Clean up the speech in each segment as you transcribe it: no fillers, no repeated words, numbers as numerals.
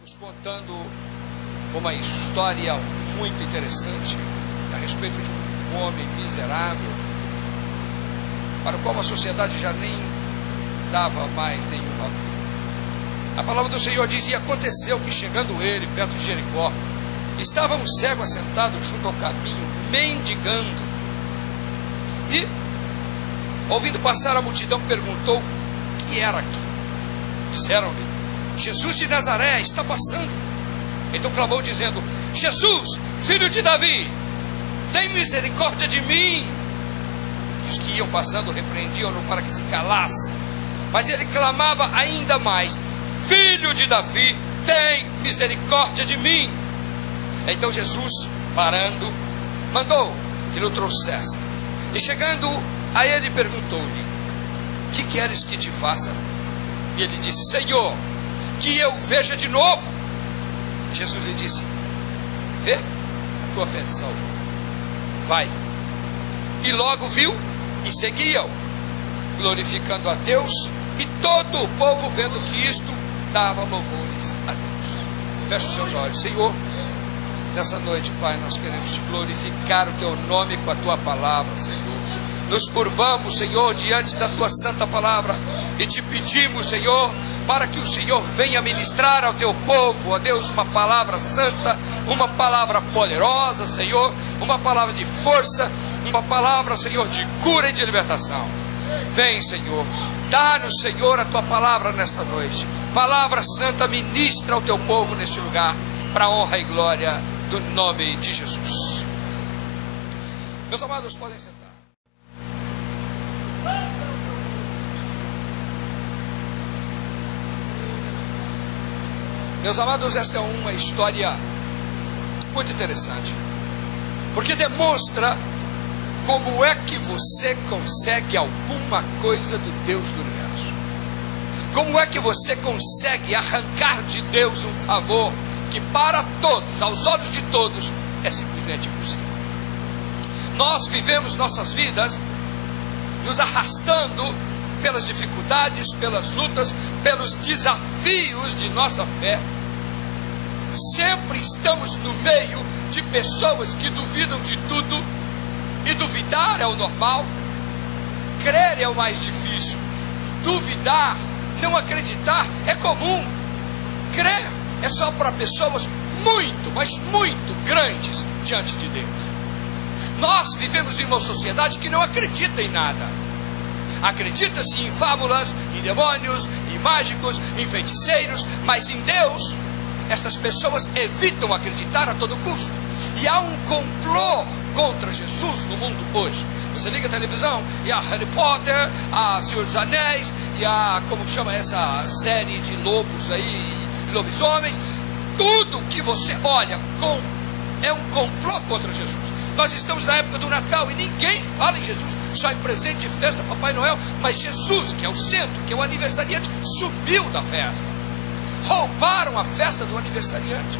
nos contando uma história muito interessante a respeito de um homem miserável, para o qual a sociedade já nem dava mais nenhum valor. A palavra do Senhor diz: e aconteceu que, chegando ele perto de Jericó, estava um cego assentado junto ao caminho, mendigando. E, ouvindo passar a multidão, perguntou o que era aquilo. Disseram-lhe: Jesus de Nazaré está passando. Então clamou, dizendo: Jesus, filho de Davi, tem misericórdia de mim. E os que iam passando repreendiam-no para que se calasse. Mas ele clamava ainda mais: Filho de Davi, tem misericórdia de mim. Então Jesus, parando, mandou que lhe trouxesse. E chegando a ele, perguntou-lhe: que queres que te faça? E ele disse: Senhor, que eu veja de novo. Jesus lhe disse: vê, a tua fé te salvou. Vai. E logo viu e seguia-o, glorificando a Deus. E todo o povo, vendo que isto, dava louvores a Deus. Feche os seus olhos. Senhor, nessa noite, Pai, nós queremos te glorificar o teu nome com a tua palavra, Senhor. Nos curvamos, Senhor, diante da tua santa palavra e te pedimos, Senhor, para que o Senhor venha ministrar ao teu povo, ó Deus, uma palavra santa, uma palavra poderosa, Senhor, uma palavra de força, uma palavra, Senhor, de cura e de libertação. Vem, Senhor, dá-nos, Senhor, a tua palavra nesta noite. Palavra santa, ministra ao teu povo neste lugar, para a honra e glória do nome de Jesus. Meus amados, podem sentar. Meus amados, esta é uma história muito interessante, porque demonstra como é que você consegue alguma coisa do Deus do universo. Como é que você consegue arrancar de Deus um favor que para todos, aos olhos de todos, é simplesmente impossível. Nós vivemos nossas vidas nos arrastando pelas dificuldades, pelas lutas, pelos desafios de nossa fé. Sempre estamos no meio de pessoas que duvidam de tudo, e duvidar é o normal, crer é o mais difícil. Duvidar, não acreditar é comum. Crer é só para pessoas muito, mas muito grandes diante de Deus. Nós vivemos em uma sociedade que não acredita em nada. Acredita-se em fábulas, em demônios, em mágicos, em feiticeiros, mas em Deus, estas pessoas evitam acreditar a todo custo. E há um complô contra Jesus no mundo hoje. Você liga a televisão e há Harry Potter, há Senhor dos Anéis, e há, como chama essa série de lobos aí, lobisomens. Tudo que você olha é um complô contra Jesus. Nós estamos na época do Natal e ninguém fala em Jesus, só em presente, festa, Papai Noel. Mas Jesus, que é o centro, que é o aniversariante, sumiu da festa. Roubaram a festa do aniversariante.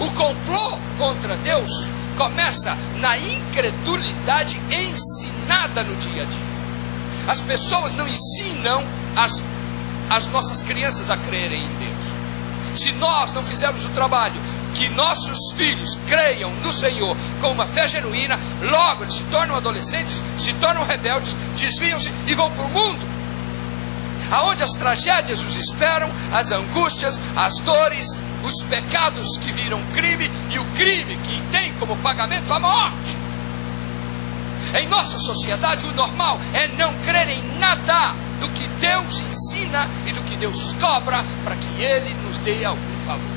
O complô contra Deus começa na incredulidade ensinada no dia a dia. As pessoas não ensinam as nossas crianças a crerem em Deus. Se nós não fizermos o trabalho que nossos filhos creiam no Senhor com uma fé genuína, logo eles se tornam adolescentes, se tornam rebeldes, desviam-se e vão para o mundo, aonde as tragédias os esperam, as angústias, as dores, os pecados que viram crime, e o crime que tem como pagamento a morte. Em nossa sociedade, o normal é não crer em nada do que Deus ensina e do que Deus cobra para que Ele nos dê algum favor.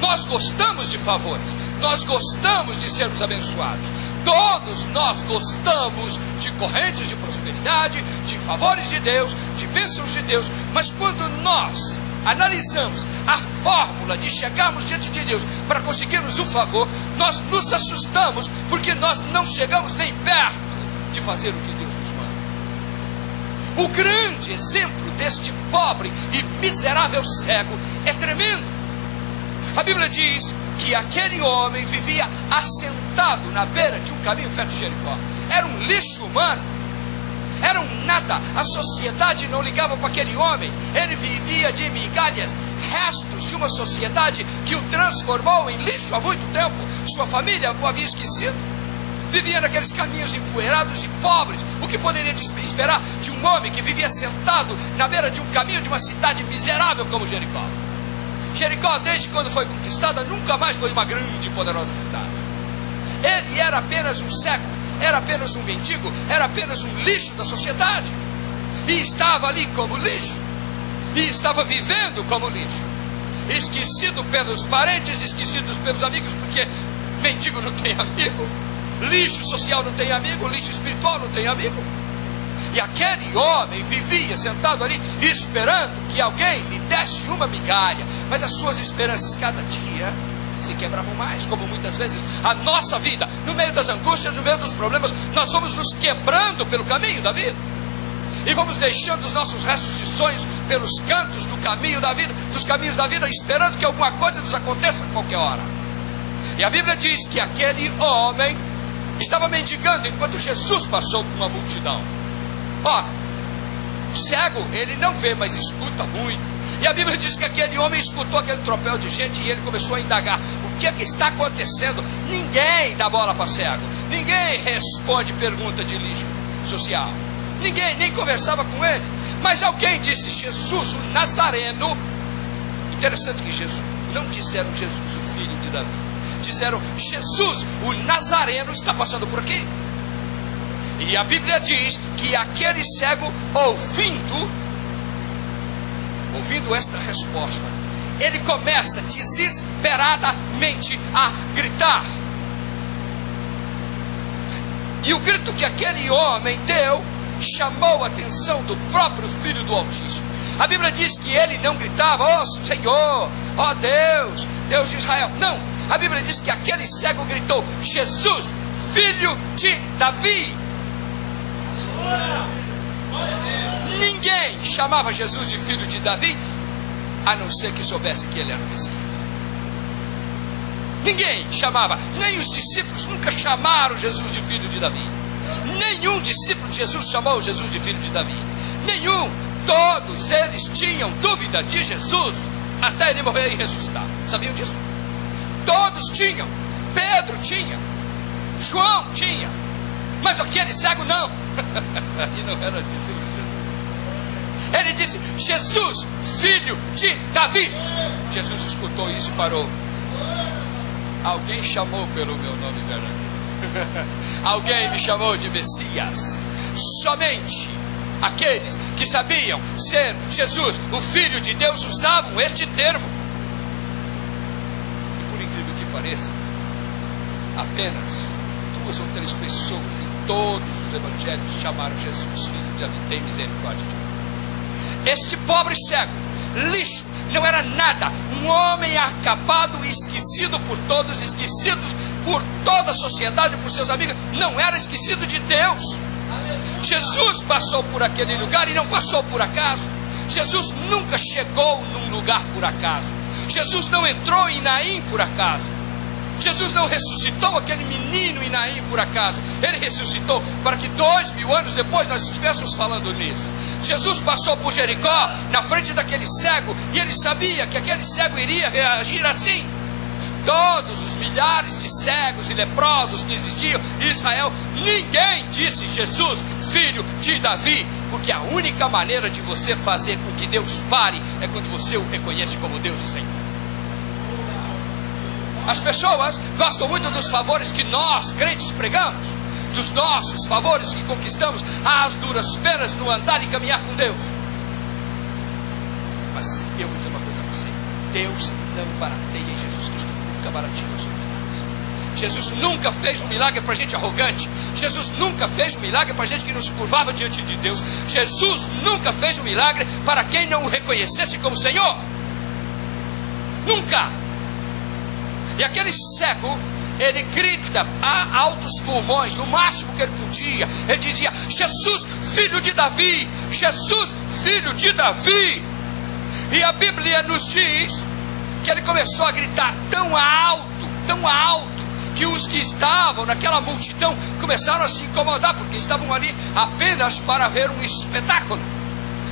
Nós gostamos de favores, nós gostamos de sermos abençoados, todos nós gostamos de correntes de prosperidade, de favores de Deus, de bênçãos de Deus. Mas quando nós analisamos a fórmula de chegarmos diante de Deus para conseguirmos um favor, nós nos assustamos, porque nós não chegamos nem perto de fazer o que Deus nos manda. O grande exemplo deste pobre e miserável cego é tremendo. A Bíblia diz que aquele homem vivia assentado na beira de um caminho perto de Jericó. Era um lixo humano. era um nada. A sociedade não ligava para aquele homem. Ele vivia de migalhas, restos de uma sociedade que o transformou em lixo há muito tempo. Sua família o havia esquecido. Vivia naqueles caminhos empoeirados e pobres. O que poderia esperar de um homem que vivia sentado na beira de um caminho de uma cidade miserável como Jericó? Jericó, desde quando foi conquistada, nunca mais foi uma grande e poderosa cidade. Ele era apenas um cego, era apenas um mendigo, era apenas um lixo da sociedade. E estava ali como lixo. E estava vivendo como lixo. Esquecido pelos parentes, esquecido pelos amigos, porque mendigo não tem amigo. Lixo social não tem amigo, lixo espiritual não tem amigo. E aquele homem vivia sentado ali, esperando que alguém lhe desse uma migalha. Mas as suas esperanças cada dia se quebravam mais, como muitas vezes a nossa vida, no meio das angústias, no meio dos problemas, nós vamos nos quebrando pelo caminho da vida. E vamos deixando os nossos restos de sonhos pelos cantos do caminho da vida, dos caminhos da vida, esperando que alguma coisa nos aconteça a qualquer hora. E a Bíblia diz que aquele homem estava mendigando enquanto Jesus passou por uma multidão. Ora, cego, ele não vê, mas escuta muito. E a Bíblia diz que aquele homem escutou aquele tropel de gente e ele começou a indagar: o que é que está acontecendo? Ninguém dá bola para cego. Ninguém responde pergunta de lixo social. Ninguém nem conversava com ele. Mas alguém disse: Jesus, o Nazareno. Interessante que Jesus, não disseram Jesus, o filho de Davi. Disseram: Jesus, o Nazareno, está passando por aqui. E a Bíblia diz que aquele cego, ouvindo esta resposta, ele começa desesperadamente a gritar. E o grito que aquele homem deu chamou a atenção do próprio Filho do Altíssimo. A Bíblia diz que ele não gritava: ó Senhor, ó Deus, Deus de Israel. Não, a Bíblia diz que aquele cego gritou: Jesus, filho de Davi. Ninguém chamava Jesus de filho de Davi, a não ser que soubesse que ele era o Messias. Ninguém chamava, nem os discípulos nunca chamaram Jesus de filho de Davi. Nenhum discípulo de Jesus chamou Jesus de filho de Davi. Nenhum. Todos eles tinham dúvida de Jesus até ele morrer e ressuscitar. Sabiam disso? Todos tinham. Pedro tinha, João tinha, mas aquele cego não. E não era discípulo de Jesus. Ele disse: Jesus, filho de Davi. Jesus escutou isso e parou. Alguém chamou pelo meu nome verdadeiro. Alguém me chamou de Messias. Somente aqueles que sabiam ser Jesus, o Filho de Deus, usavam este termo. E por incrível que pareça, apenas 2 ou 3 pessoas em todos os evangelhos chamaram Jesus filho de Davi. Tem misericórdia de mim. Este pobre cego, lixo, não era nada, um homem acabado, esquecido por todos, esquecido por toda a sociedade, por seus amigos, não era esquecido de Deus. Jesus passou por aquele lugar e não passou por acaso. Jesus nunca chegou num lugar por acaso. Jesus não entrou em Naim por acaso. Jesus não ressuscitou aquele menino em Naim por acaso. Ele ressuscitou para que 2000 anos depois nós estivéssemos falando nisso. Jesus passou por Jericó na frente daquele cego e ele sabia que aquele cego iria reagir assim. Todos os milhares de cegos e leprosos que existiam em Israel, ninguém disse Jesus, filho de Davi, porque a única maneira de você fazer com que Deus pare é quando você o reconhece como Deus e Senhor. As pessoas gostam muito dos favores que nós, crentes, pregamos, dos nossos favores que conquistamos às duras penas no andar e caminhar com Deus. Mas eu vou dizer uma coisa a você: Deus não barateia Jesus Cristo. Nunca barateou os seus milagres. Jesus nunca fez um milagre para gente arrogante. Jesus nunca fez um milagre para gente que não se curvava diante de Deus. Jesus nunca fez um milagre para quem não o reconhecesse como Senhor. Nunca. E aquele cego, ele grita a altos pulmões, no máximo que ele podia. Ele dizia: Jesus, filho de Davi, Jesus, filho de Davi. E a Bíblia nos diz que ele começou a gritar tão alto, que os que estavam naquela multidão começaram a se incomodar, porque estavam ali apenas para ver um espetáculo.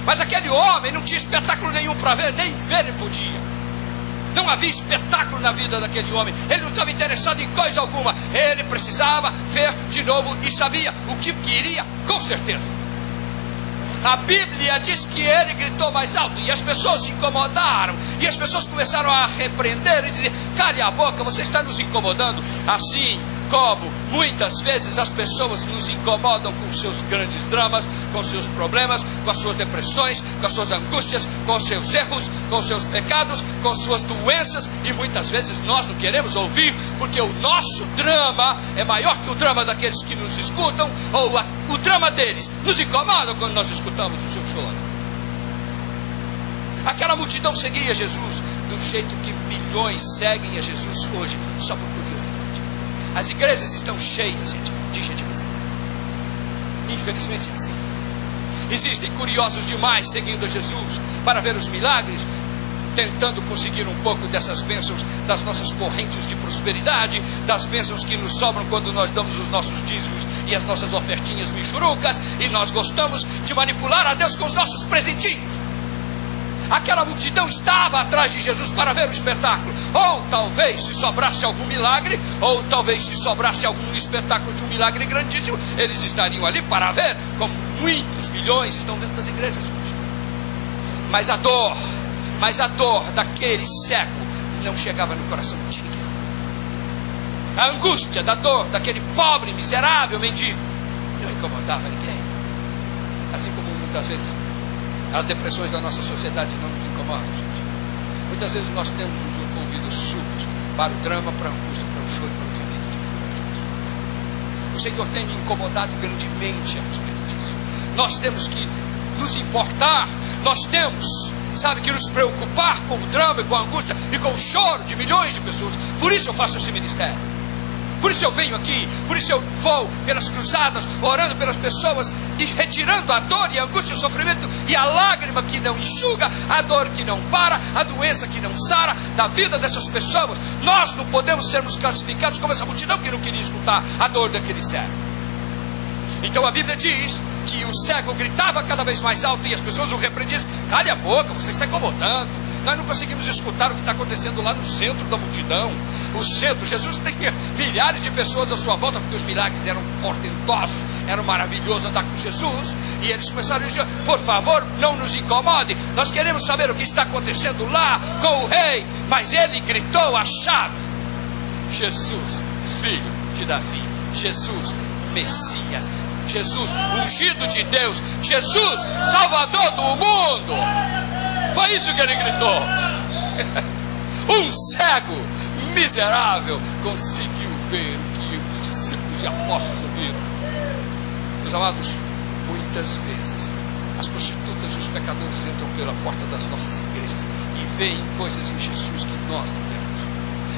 Mas aquele homem não tinha espetáculo nenhum para ver, nem ver ele podia. Não havia espetáculo na vida daquele homem. Ele não estava interessado em coisa alguma. Ele precisava ver de novo e sabia o que queria, com certeza. A Bíblia diz que ele gritou mais alto e as pessoas se incomodaram. E as pessoas começaram a repreender e dizer: cale a boca, você está nos incomodando. Assim como muitas vezes as pessoas nos incomodam com seus grandes dramas, com seus problemas, com as suas depressões, com as suas angústias, com os seus erros, com os seus pecados, com suas doenças. E muitas vezes nós não queremos ouvir, porque o nosso drama é maior que o drama daqueles que nos escutam, ou o drama deles nos incomoda quando nós escutamos o seu choro. Aquela multidão seguia Jesus do jeito que milhões seguem a Jesus hoje, só por curiosidade. As igrejas estão cheias, gente, de gente brasileira. Infelizmente é assim. Existem curiosos demais seguindo a Jesus para ver os milagres, tentando conseguir um pouco dessas bênçãos, das nossas correntes de prosperidade, das bênçãos que nos sobram quando nós damos os nossos dízimos e as nossas ofertinhas michurucas, e nós gostamos de manipular a Deus com os nossos presentinhos. Aquela multidão estava atrás de Jesus para ver o espetáculo. Ou talvez se sobrasse algum milagre, ou talvez se sobrasse algum espetáculo de um milagre grandíssimo, eles estariam ali para ver, como muitos milhões estão dentro das igrejas hoje. Mas a dor daquele cego não chegava no coração de ninguém. A angústia da dor daquele pobre, miserável mendigo não incomodava ninguém. Assim como muitas vezes as depressões da nossa sociedade não nos incomodam, gente. Muitas vezes nós temos os ouvidos surdos para o drama, para a angústia, para o choro, para o gemido de milhões de pessoas. O Senhor tem me incomodado grandemente a respeito disso. Nós temos que nos importar, nós temos, que nos preocupar com o drama e com a angústia e com o choro de milhões de pessoas. Por isso eu faço esse ministério. Por isso eu venho aqui, por isso eu vou pelas cruzadas, orando pelas pessoas e retirando a dor e a angústia e o sofrimento e a lágrima que não enxuga, a dor que não para, a doença que não sara da vida dessas pessoas. Nós não podemos sermos classificados como essa multidão que não queria escutar a dor daquele cego. Então a Bíblia diz que o cego gritava cada vez mais alto e as pessoas o repreendiam: cale a boca, você está incomodando. Nós não conseguimos escutar o que está acontecendo lá no centro da multidão. O centro, Jesus tinha milhares de pessoas à sua volta, porque os milagres eram portentosos, era maravilhoso andar com Jesus. E eles começaram a dizer: por favor, não nos incomode, nós queremos saber o que está acontecendo lá com o rei. Mas ele gritou a chave: Jesus, filho de Davi, Jesus, Messias, Jesus, ungido de Deus, Jesus, Salvador do mundo. Foi isso que ele gritou. Um cego miserável conseguiu ver o que os discípulos e apóstolos ouviram. Meus amados, muitas vezes as prostitutas e os pecadores entram pela porta das nossas igrejas e veem coisas em Jesus que nós não vemos.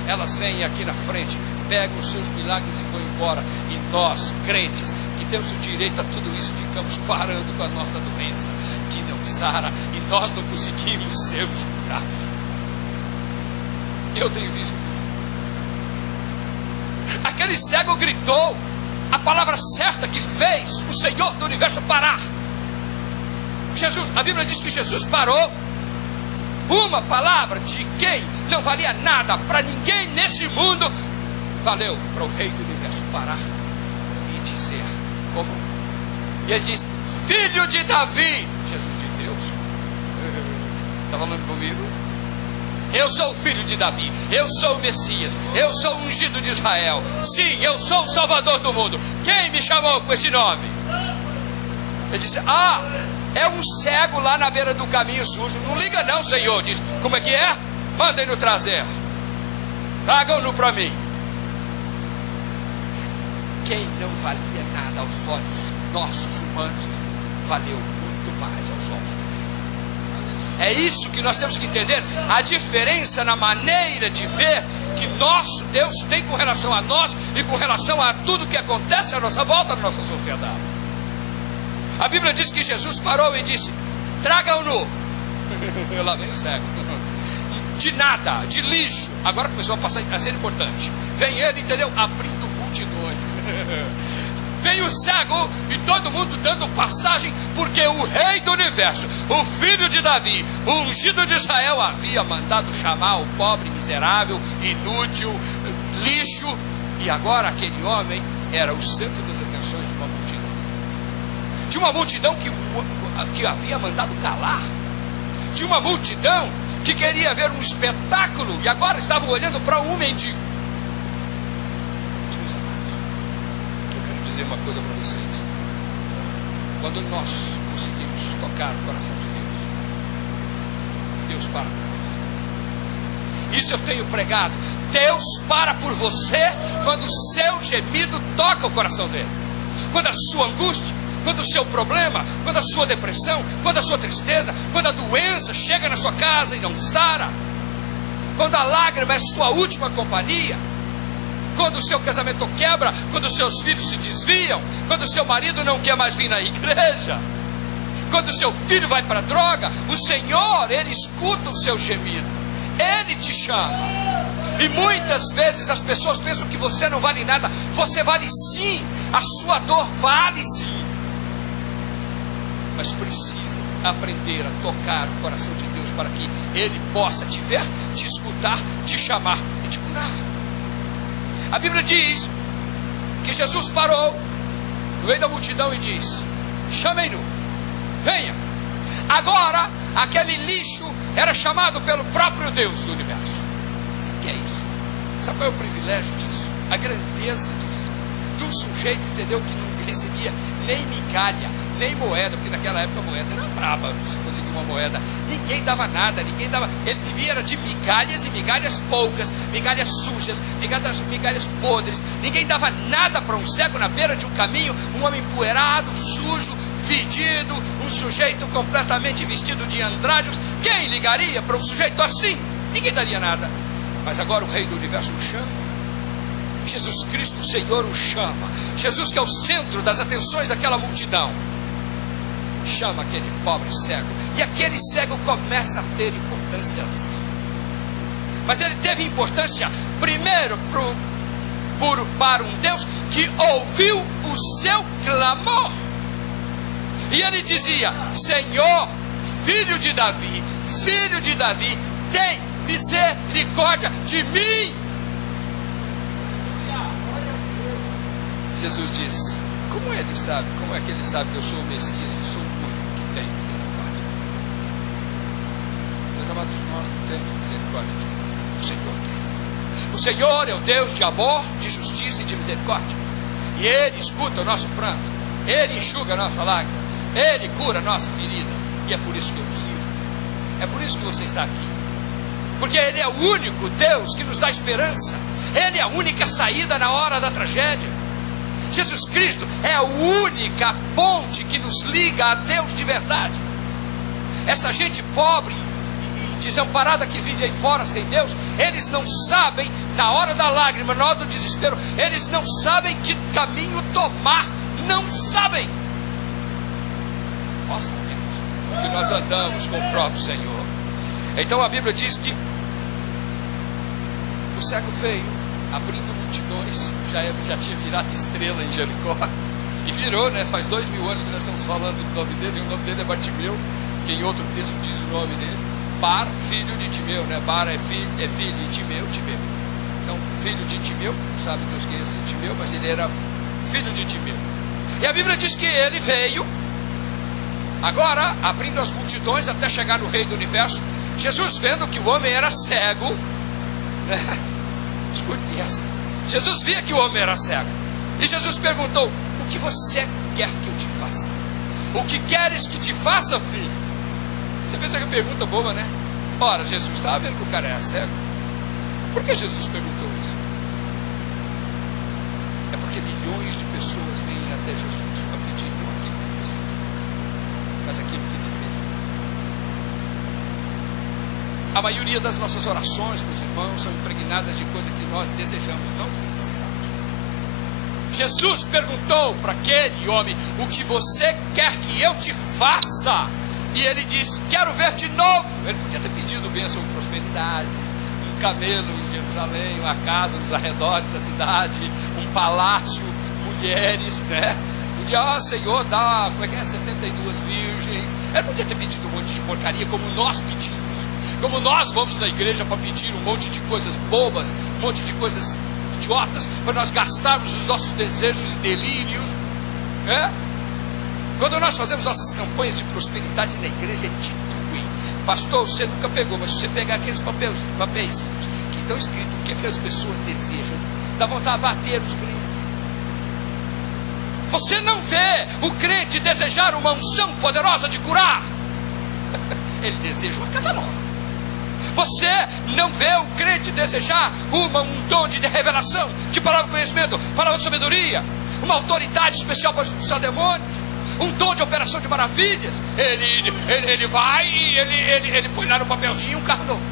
Elas vêm aqui na frente, pegam os seus milagres e vão embora. E nós, crentes, que temos o direito a tudo isso, ficamos parando com a nossa doença, que não sara, e nós não conseguimos sermos curados. Eu tenho visto isso. Aquele cego gritou a palavra certa que fez o Senhor do universo parar. Jesus, a Bíblia diz que Jesus parou. Uma palavra de quem não valia nada para ninguém nesse mundo, valeu para o Rei do Universo parar e dizer como? E ele diz: filho de Davi. Jesus diz: eu sou. Está falando comigo? Eu sou o filho de Davi, eu sou o Messias, eu sou o ungido de Israel. Sim, eu sou o Salvador do mundo. Quem me chamou com esse nome? Ele disse: é um cego lá na beira do caminho sujo. Não liga não, Senhor. Diz: como é que é? Mandem-no trazer. Tragam-no para mim. Quem não valia nada aos olhos nossos humanos, valeu muito mais aos olhos do Rei. É isso que nós temos que entender. A diferença na maneira de ver que nosso Deus tem com relação a nós e com relação a tudo que acontece à nossa volta, na nossa sociedade. A Bíblia diz que Jesus parou e disse: tragam-no. Lá vem o cego. de nada, de lixo. Agora começou a passar a ser importante. Vem ele, entendeu? Abrindo multidões. Vem o cego e todo mundo dando passagem, porque o rei do universo, o filho de Davi, o ungido de Israel, havia mandado chamar o pobre, miserável, inútil, lixo. E agora aquele homem era o centro das atenções de uma multidão. De uma multidão que havia mandado calar. De uma multidão que queria ver um espetáculo e agora estavam olhando para um mendigo. Mas, meus amados, eu quero dizer uma coisa para vocês. Quando nós conseguimos tocar o coração de Deus, Deus para por nós. Isso eu tenho pregado. Deus para por você quando o seu gemido toca o coração dele. Quando a sua angústia, quando o seu problema, quando a sua depressão, quando a sua tristeza, quando a doença chega na sua casa e não sara, quando a lágrima é sua última companhia, quando o seu casamento quebra, quando os seus filhos se desviam, quando o seu marido não quer mais vir na igreja, quando o seu filho vai para a droga, o Senhor, Ele escuta o seu gemido, Ele te chama. E muitas vezes as pessoas pensam que você não vale nada. Você vale sim, a sua dor vale sim, mas precisa aprender a tocar o coração de Deus para que Ele possa te ver, te escutar, te chamar e te curar. A Bíblia diz que Jesus parou no meio da multidão e disse: chamem-no, venha. Agora aquele lixo era chamado pelo próprio Deus do universo. Sabe o que é isso? Sabe qual é o privilégio disso? A grandeza disso? De um sujeito, entendeu, que não recebia nem migalha, nem moeda, porque naquela época a moeda era braba, se conseguir uma moeda, ninguém dava nada, ninguém dava, ele vivia era de migalhas e migalhas poucas, migalhas sujas, migalhas podres, ninguém dava nada para um cego na beira de um caminho, um homem empoeirado, sujo, fedido, um sujeito completamente vestido de andrajos. Quem ligaria para um sujeito assim? Ninguém daria nada. Mas agora o Rei do Universo o chama. Jesus Cristo, o Senhor, o chama. Jesus, que é o centro das atenções daquela multidão, chama aquele pobre cego. E aquele cego começa a ter importância assim. Mas ele teve importância primeiro para um Deus que ouviu o seu clamor. E ele dizia: Senhor, filho de Davi, tem misericórdia de mim. Jesus diz: como ele sabe? Como é que ele sabe que eu sou o Messias e sou o único que tem misericórdia? Meus amados, nós não temos misericórdia de ninguém. O Senhor tem. O Senhor é o Deus de amor, de justiça e de misericórdia. E Ele escuta o nosso pranto, Ele enxuga a nossa lágrima, Ele cura a nossa ferida. E é por isso que eu o sirvo. É por isso que você está aqui. Porque Ele é o único Deus que nos dá esperança. Ele é a única saída na hora da tragédia. Jesus Cristo é a única ponte que nos liga a Deus de verdade. Essa gente pobre e desamparada que vive aí fora sem Deus, eles não sabem, na hora da lágrima, na hora do desespero, eles não sabem que caminho tomar. Não sabem. Nós sabemos, porque nós andamos com o próprio Senhor. Então a Bíblia diz que o cego veio, abrindo multidões, já tinha virado estrela em Jericó, e virou, né? Faz 2000 anos que nós estamos falando do nome dele, e o nome dele é Bartimeu, que em outro texto diz o nome dele, Bar, filho de Timeu, né? Bar é filho, e Timeu. Então, filho de Timeu, sabe Deus quem é esse Timeu, mas ele era filho de Timeu. E a Bíblia diz que ele veio, agora, abrindo as multidões até chegar no Rei do Universo. Jesus, vendo que o homem era cego, né? Escute essa. Jesus via que o homem era cego. E Jesus perguntou: o que você quer que eu te faça? O que queres que te faça, filho? Você pensa que é pergunta boba, né? Ora, Jesus estava vendo que o cara era cego. Por que Jesus perguntou isso? É porque milhões de pessoas vêm até Jesus para pedir não aquilo que precisa, mas aquilo que deseja. A maioria das nossas orações, meus irmãos, são impregnadas de coisas que nós desejamos, não do que precisamos. Jesus perguntou para aquele homem: o que você quer que eu te faça? E ele diz: quero ver de novo. Ele podia ter pedido bênção, prosperidade, um camelo em Jerusalém, uma casa nos arredores da cidade, um palácio, mulheres, né? Podia, Senhor, dá, 72 virgens. Ele podia ter pedido um monte de porcaria, como nós pedimos. Como nós vamos na igreja para pedir um monte de coisas bobas, um monte de coisas idiotas, para nós gastarmos os nossos desejos e delírios, né? Quando nós fazemos nossas campanhas de prosperidade na igreja, é de doer. Pastor, você nunca pegou, mas se você pegar aqueles papéis que estão escritos o que as pessoas desejam, dá vontade de bater nos crentes. Você não vê o crente desejar uma unção poderosa de curar. Ele deseja uma casa nova. Você não vê o crente desejar um dom de revelação, de palavra de conhecimento, palavra de sabedoria, uma autoridade especial para expulsar demônios, um dom de operação de maravilhas. Ele vai e ele põe lá no papelzinho um carro novo.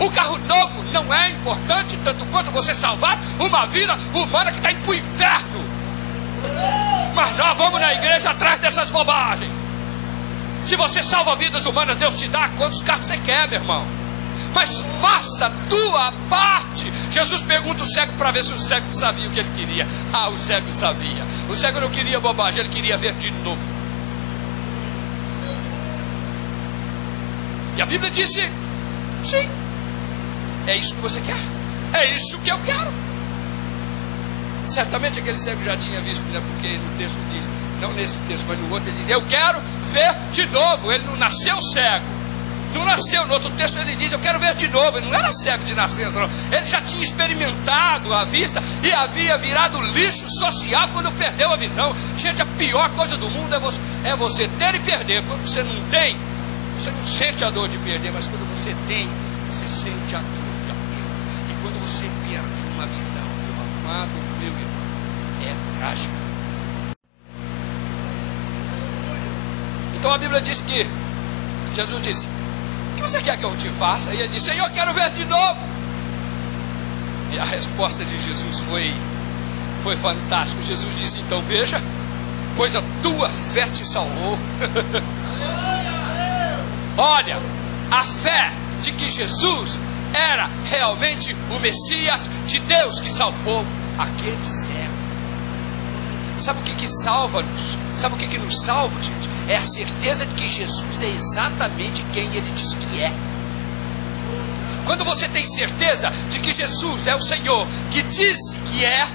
Um carro novo não é importante tanto quanto você salvar uma vida humana que está indo para o inferno. Mas nós vamos na igreja atrás dessas bobagens. Se você salva vidas humanas, Deus te dá quantos carros você quer, meu irmão. Mas faça a tua parte. Jesus pergunta o cego para ver se o cego sabia o que ele queria. Ah, o cego sabia. O cego não queria bobagem, ele queria ver de novo. E a Bíblia disse: sim, é isso que você quer, é isso que eu quero. Certamente aquele cego já tinha visto, né? Porque no texto diz, não nesse texto, mas no outro ele diz: eu quero ver de novo. Ele não nasceu cego, não nasceu. No outro texto ele diz: eu quero ver de novo. Ele não era cego de nascença, não. Ele já tinha experimentado a vista e havia virado lixo social quando perdeu a visão. Gente, a pior coisa do mundo é você ter e perder. Quando você não tem, você não sente a dor de perder, mas quando você tem, você sente a dor de perda. E quando você perde uma visão, meu amado, meu irmão, é trágico. Então a Bíblia diz que Jesus disse: o que você quer que eu te faça? E ele disse: eu quero ver de novo. E a resposta de Jesus foi fantástica. Jesus disse: então veja, pois a tua fé te salvou. Olha, a fé de que Jesus era realmente o Messias de Deus que salvou aquele cego. Sabe o que salva-nos? Sabe o que nos salva, gente? É a certeza de que Jesus é exatamente quem ele diz que é. Quando você tem certeza de que Jesus é o Senhor que disse que é,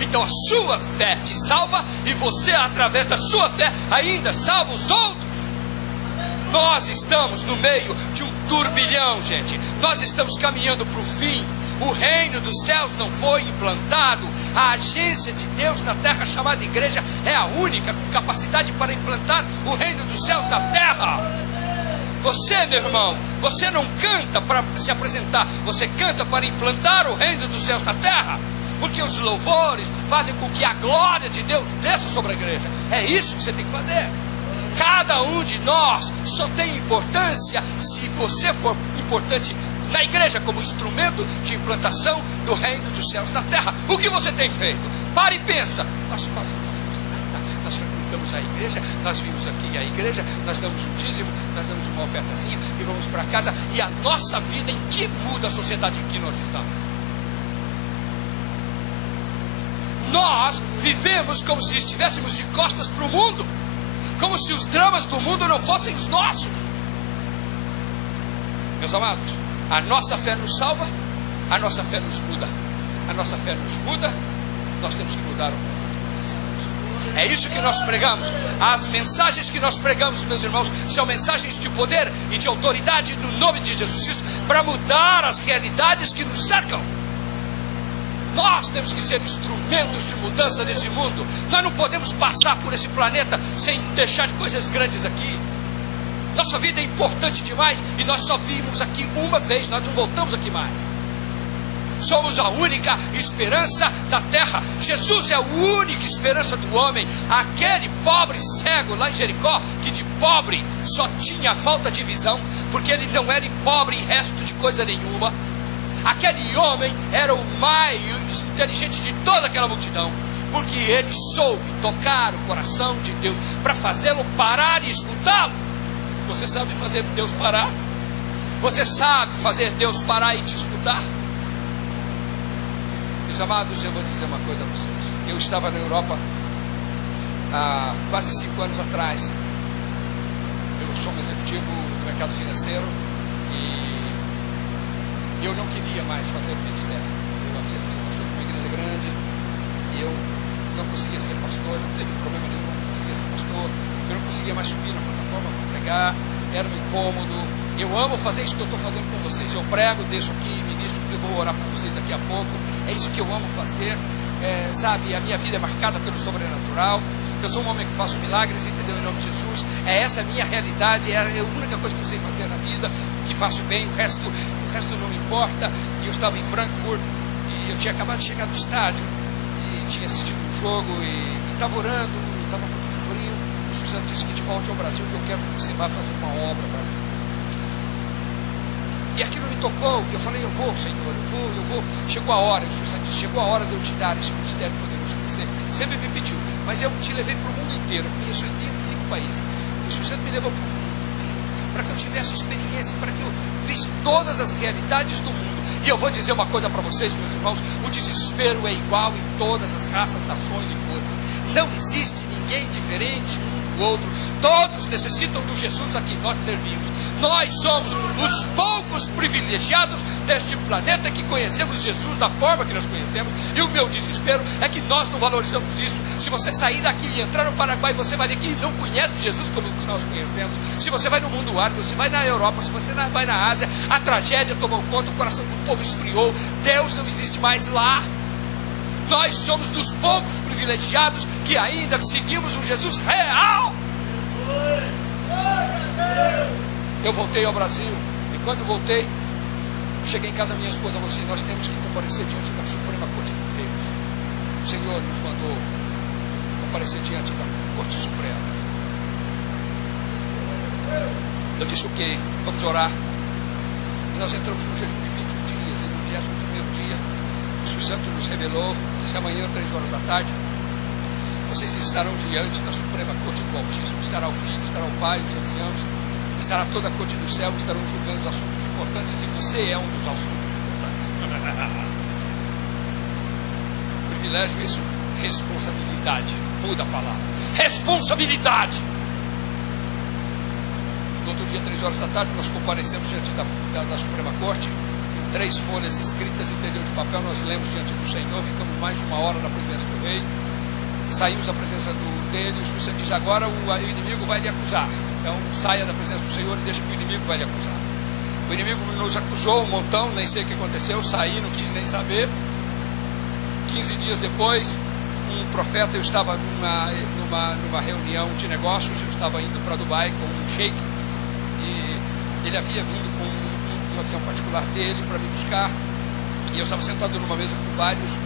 então a sua fé te salva, e você, através da sua fé, ainda salva os outros. Nós estamos no meio de um turbilhão, gente. Nós estamos caminhando para o fim. O reino dos céus não foi implantado. A agência de Deus na terra, chamada igreja, é a única com capacidade para implantar o reino dos céus na terra. Você, meu irmão, você não canta para se apresentar, você canta para implantar o reino dos céus na terra. Porque os louvores fazem com que a glória de Deus desça sobre a igreja. É isso que você tem que fazer. Cada um de nós só tem importância se você for importante na igreja como instrumento de implantação do reino dos céus na terra. O que você tem feito? Para e pensa. Nós quase não fazemos nada. Nós frequentamos a igreja, nós vimos aqui a igreja, nós damos um dízimo, nós damos uma ofertazinha e vamos para casa. E a nossa vida, em que muda a sociedade em que nós estamos? Nós vivemos como se estivéssemos de costas para o mundo, como se os dramas do mundo não fossem os nossos. Meus amados, a nossa fé nos salva, a nossa fé nos muda. A nossa fé nos muda, nós temos que mudar o mundo onde nós estamos. É isso que nós pregamos. As mensagens que nós pregamos, meus irmãos, são mensagens de poder e de autoridade no nome de Jesus Cristo, para mudar as realidades que nos cercam. Nós temos que ser instrumentos de mudança nesse mundo. Nós não podemos passar por esse planeta sem deixar de coisas grandes aqui. Nossa vida é importante demais e nós só vimos aqui uma vez, nós não voltamos aqui mais. Somos a única esperança da terra. Jesus é a única esperança do homem. Aquele pobre cego lá em Jericó, que de pobre só tinha falta de visão, porque ele não era pobre em resto de coisa nenhuma. Aquele homem era o mais inteligente de toda aquela multidão, porque ele soube tocar o coração de Deus para fazê-lo parar e escutá-lo. Você sabe fazer Deus parar? Você sabe fazer Deus parar e te escutar? Meus amados, eu vou dizer uma coisa a vocês. Eu estava na Europa há quase 5 anos atrás. Eu sou um executivo do mercado financeiro e eu não queria mais fazer o ministério. Eu havia sido pastor de uma igreja grande e eu não conseguia ser pastor, não teve problema nenhum, não conseguia ser pastor. Eu não conseguia mais subir na plataforma para pregar, era um incômodo. Eu amo fazer isso que eu estou fazendo com vocês. Eu prego, deixo aqui, ministro, eu vou orar por vocês daqui a pouco. É isso que eu amo fazer. Sabe, a minha vida é marcada pelo sobrenatural. Eu sou um homem que faço milagres, entendeu? Em nome de Jesus. Essa a minha realidade, é a única coisa que eu sei fazer na vida, que faço bem, o resto não me importa. E eu estava em Frankfurt e eu tinha acabado de chegar do estádio e tinha assistido um jogo e estava orando, estava muito frio. O Espírito Santo disse que te volte ao Brasil, que eu quero que você vá fazer uma obra para mim. E aquilo me tocou, e eu falei, eu vou, Senhor, eu vou. Chegou a hora, o Espírito Santo disse, chegou a hora de eu te dar esse ministério poderoso que você sempre me pediu. Mas eu te levei para o mundo inteiro, eu conheço 85 países. O Espírito Santo me levou para o mundo inteiro, para que eu tivesse experiência, para que eu visse todas as realidades do mundo. E eu vou dizer uma coisa para vocês, meus irmãos, o desespero é igual em todas as raças, nações e cores. Não existe ninguém diferente um do outro. Todos necessitam do Jesus a quem nós servimos. Nós somos os poucos privilegiados deste planeta que conhecemos Jesus da forma que nós conhecemos. E o meu desespero é que nós não valorizamos isso. Se você sair daqui e entrar no Paraguai, você vai ver que não conhece Jesus como que nós conhecemos. Se você vai no mundo árabe, você vai na Europa, se você vai na Ásia, a tragédia tomou conta, o coração do povo esfriou. Deus não existe mais lá. Nós somos dos poucos privilegiados que ainda seguimos um Jesus real. Eu voltei ao Brasil e quando voltei, cheguei em casa, minha esposa falou assim, nós temos que comparecer diante da Suprema Corte de Deus. O Senhor nos mandou comparecer diante da Corte Suprema. Eu disse, ok, vamos orar. E nós entramos num jejum de 21 dias e no 21º dia o Espírito Santo nos revelou, disse, amanhã, 3 horas da tarde, vocês estarão diante da Suprema Corte do Altíssimo. Estará o Filho, estará o Pai, os anciãos, estará toda a corte do céu, estarão julgando os assuntos importantes e você é um dos assuntos importantes. Privilégio isso? Responsabilidade. Muda a palavra. Responsabilidade. No outro dia, 3 horas da tarde, nós comparecemos diante da Suprema Corte, com 3 folhas escritas, entendeu, de papel. Nós lemos diante do Senhor, ficamos mais de 1 hora na presença do Rei, saímos da presença dele. O Espírito Santo diz, agora o inimigo vai lhe acusar. Então saia da presença do Senhor e deixa que o inimigo vai lhe acusar. O inimigo nos acusou um montão, nem sei o que aconteceu, saí, não quis nem saber. 15 dias depois, um profeta, eu estava numa reunião de negócios, eu estava indo para Dubai com um sheik, e ele havia vindo com um avião particular dele para me buscar, e eu estava sentado numa mesa com vários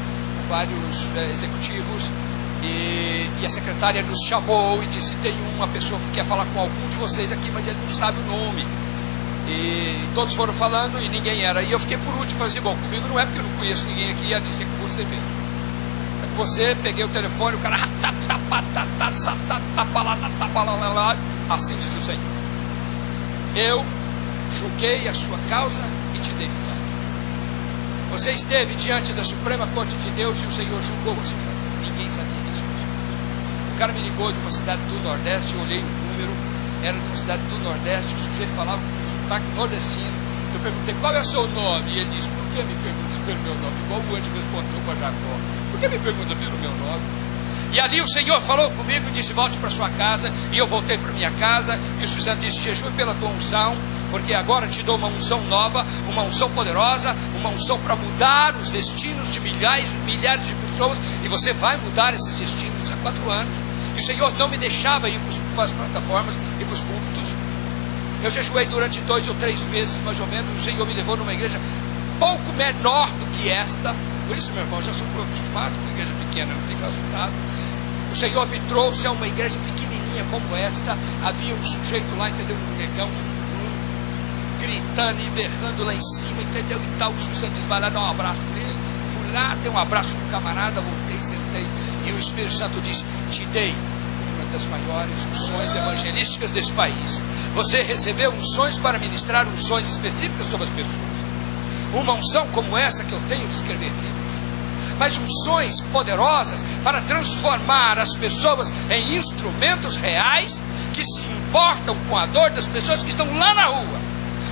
executivos, e a secretária nos chamou e disse, tem uma pessoa que quer falar com algum de vocês aqui, mas ele não sabe o nome. E todos foram falando e ninguém era. E eu fiquei por último, falei assim, bom, comigo não é porque eu não conheço ninguém aqui. E ela disse, é com você mesmo. É com você, peguei o telefone, o cara, assim diz o Senhor. Eu julguei a sua causa e te dei vitória. Você esteve diante da Suprema Corte de Deus e o Senhor julgou a seu favor. Ninguém sabia disso. O cara me ligou de uma cidade do Nordeste, eu olhei o número, era de uma cidade do Nordeste, o sujeito falava com um sotaque nordestino. Eu perguntei, qual é o seu nome? E ele disse, por que me pergunta pelo meu nome? Igual o anjo respondeu para Jacó, por que me pergunta pelo meu nome? E ali o Senhor falou comigo e disse, volte para sua casa. E eu voltei para minha casa, e o Espírito Santo disse, jejue pela tua unção, porque agora te dou uma unção nova, uma unção poderosa, uma unção para mudar os destinos de milhares de pessoas, e você vai mudar esses destinos há 4 anos. E o Senhor não me deixava ir para as plataformas e para os púlpitos. Eu jejuei durante 2 ou 3 meses, mais ou menos. O Senhor me levou numa igreja pouco menor do que esta. Por isso, meu irmão, já sou acostumado com igreja pequena, não fica assustado. O Senhor me trouxe a uma igreja pequenininha como esta. Havia um sujeito lá, entendeu? Um negão, gritando e berrando lá em cima, entendeu? E tal. O Espírito Santo disse, vai lá dar um abraço nele. Fui lá, dei um abraço no camarada, voltei, sentei. E o Espírito Santo disse, te dei das maiores unções evangelísticas desse país. Você recebeu unções para ministrar unções específicas sobre as pessoas. Uma unção como essa que eu tenho de escrever livros, mas unções poderosas para transformar as pessoas em instrumentos reais que se importam com a dor das pessoas que estão lá na rua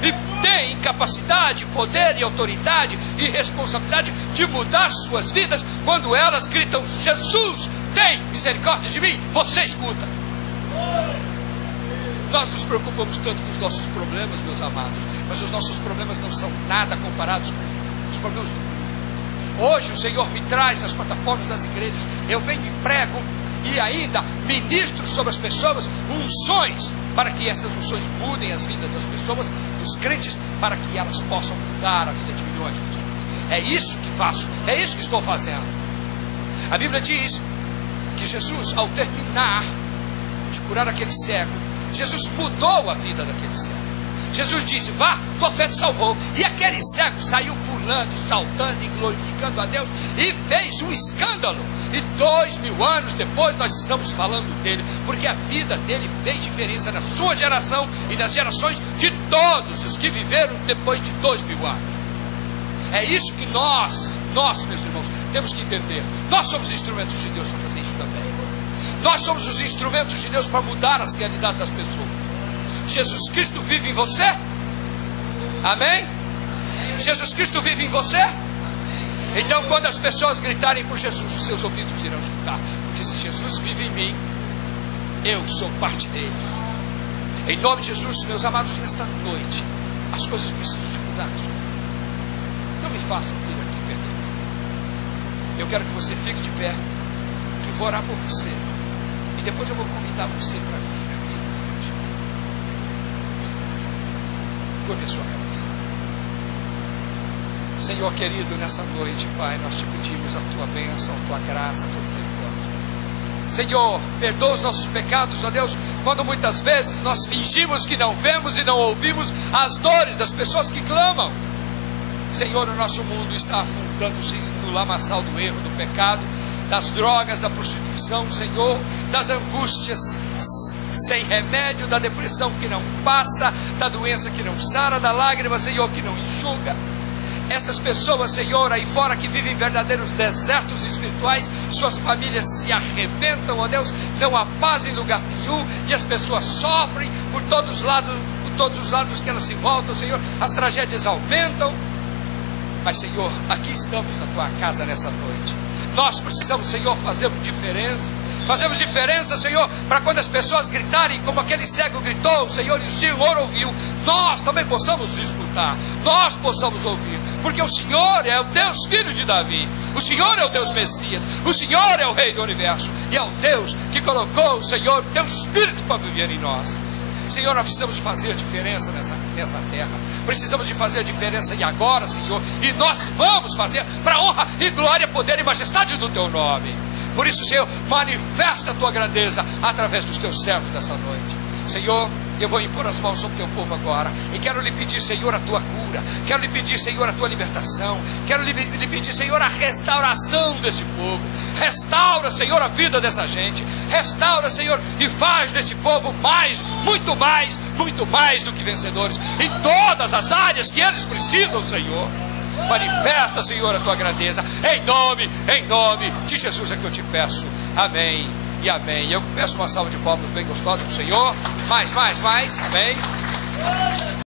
e têm capacidade, poder e autoridade e responsabilidade de mudar suas vidas quando elas gritam: Jesus, tem misericórdia de mim. Você escuta. Nós nos preocupamos tanto com os nossos problemas, meus amados, mas os nossos problemas não são nada comparados com os problemas do mundo. Hoje o Senhor me traz nas plataformas das igrejas, eu venho e prego e ainda ministro sobre as pessoas unções, para que essas unções mudem as vidas das pessoas, dos crentes, para que elas possam mudar a vida de milhões de pessoas. É isso que faço, é isso que estou fazendo. A Bíblia diz que Jesus, ao terminar de curar aquele cego, Jesus mudou a vida daquele cego. Jesus disse: vá, tua fé te salvou. E aquele cego saiu pulando, saltando e glorificando a Deus, e fez um escândalo. E 2000 anos depois nós estamos falando dele, porque a vida dele fez diferença na sua geração e nas gerações de todos os que viveram depois de 2000 anos. É isso que nós, meus irmãos, temos que entender. Nós somos instrumentos de Deus para fazer isso também. Nós somos os instrumentos de Deus para mudar as realidades das pessoas. Jesus Cristo vive em você? Amém? Jesus Cristo vive em você? Então, quando as pessoas gritarem por Jesus, os seus ouvidos irão escutar. Porque se Jesus vive em mim, eu sou parte dele. Em nome de Jesus, meus amados, nesta noite, as coisas precisam de mudar na sua vida. Não me façam vir aqui perder tempo. Eu quero que você fique de pé, que vou orar por você. E depois eu vou convidar você para vir aqui na frente. Curve a sua cabeça. Senhor querido, nessa noite, Pai, nós te pedimos a tua bênção, a tua graça, a tua misericórdia. Senhor, perdoa os nossos pecados, ó Deus, quando muitas vezes nós fingimos que não vemos e não ouvimos as dores das pessoas que clamam. Senhor, o nosso mundo está afundando-se no lamaçal do erro, do pecado, das drogas, da prostituição, Senhor, das angústias sem remédio, da depressão que não passa, da doença que não sara, da lágrima, Senhor, que não enxuga. Essas pessoas, Senhor, aí fora que vivem verdadeiros desertos espirituais, suas famílias se arrebentam, ó Deus, não há paz em lugar nenhum, e as pessoas sofrem por todos os lados que elas se voltam, Senhor, as tragédias aumentam. Mas, Senhor, aqui estamos na tua casa nessa noite. Nós precisamos, Senhor, fazer diferença. Fazemos diferença, Senhor, para quando as pessoas gritarem como aquele cego gritou, Senhor, e o Senhor ouviu, nós também possamos escutar, nós possamos ouvir, porque o Senhor é o Deus Filho de Davi, o Senhor é o Deus Messias, o Senhor é o Rei do Universo, e é o Deus que colocou, Senhor, teu Espírito para viver em nós. Senhor, nós precisamos de fazer diferença nessa terra. Precisamos de fazer diferença e agora, Senhor. E nós vamos fazer para a honra e glória, poder e majestade do Teu nome. Por isso, Senhor, manifesta a Tua grandeza através dos Teus servos nessa noite. Senhor, eu vou impor as mãos sobre o Teu povo agora. E quero lhe pedir, Senhor, a Tua cura. Quero lhe pedir, Senhor, a Tua libertação. Quero lhe pedir, Senhor, a restauração desse povo. Restaura, Senhor, a vida dessa gente. Restaura, Senhor, e faz desse povo muito mais do que vencedores. Em todas as áreas que eles precisam, Senhor. Manifesta, Senhor, a Tua grandeza. Em nome de Jesus é que eu te peço. Amém. E amém. Eu peço uma salva de palmas bem gostosa para o Senhor. Mais. Amém.